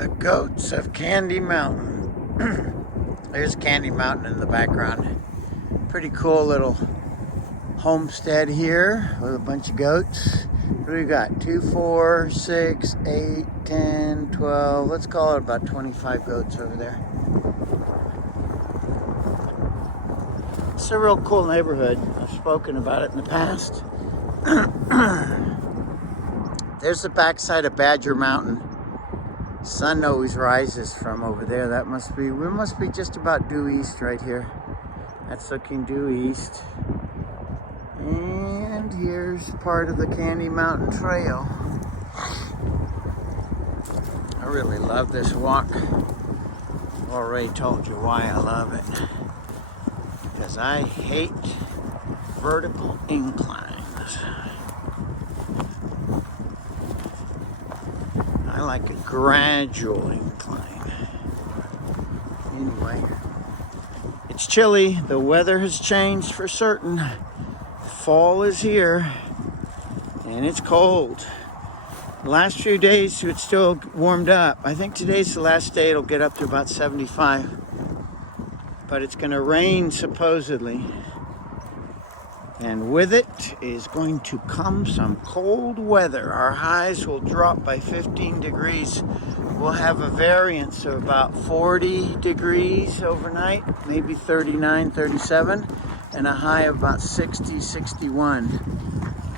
The goats of Candy Mountain. There's Candy Mountain in the background. Pretty cool little homestead here with a bunch of goats. What do we got? 2, 4, 6, 8, 10, 12. Let's call it about 25 goats over there. It's a real cool neighborhood. I've spoken about it in the past. There's the backside of Badger Mountain. Sun always rises from over there. We must be just about due east right here. That's looking due east. And here's part of the Candy Mountain Trail. I really love this walk. I've already told you why I love it. Because I hate vertical inclines. I like a gradual incline. Anyway, it's chilly. The weather has changed for certain. Fall is here and it's cold. The last few days it's still warmed up. I think today's the last day it'll get up to about 75. But it's going to rain supposedly. And with it is going to come some cold weather. Our highs will drop by 15 degrees. We'll have a variance of about 40 degrees overnight, maybe 39, 37, and a high of about 60, 61.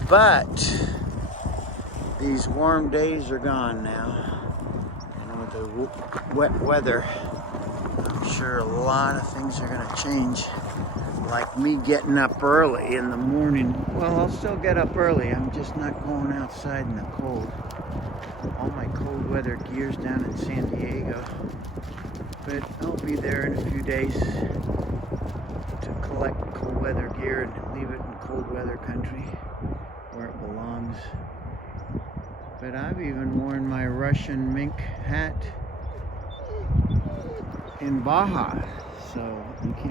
But these warm days are gone now. And with the wet weather, I'm sure a lot of things are going to change. Like me getting up early in the morning. Well, I'll still get up early. I'm just not going outside in the cold. All my cold weather gear's down in San Diego. But I'll be there in a few days to collect cold weather gear and leave it in cold weather country where it belongs. But I've even worn my Russian mink hat in Baja. So you can't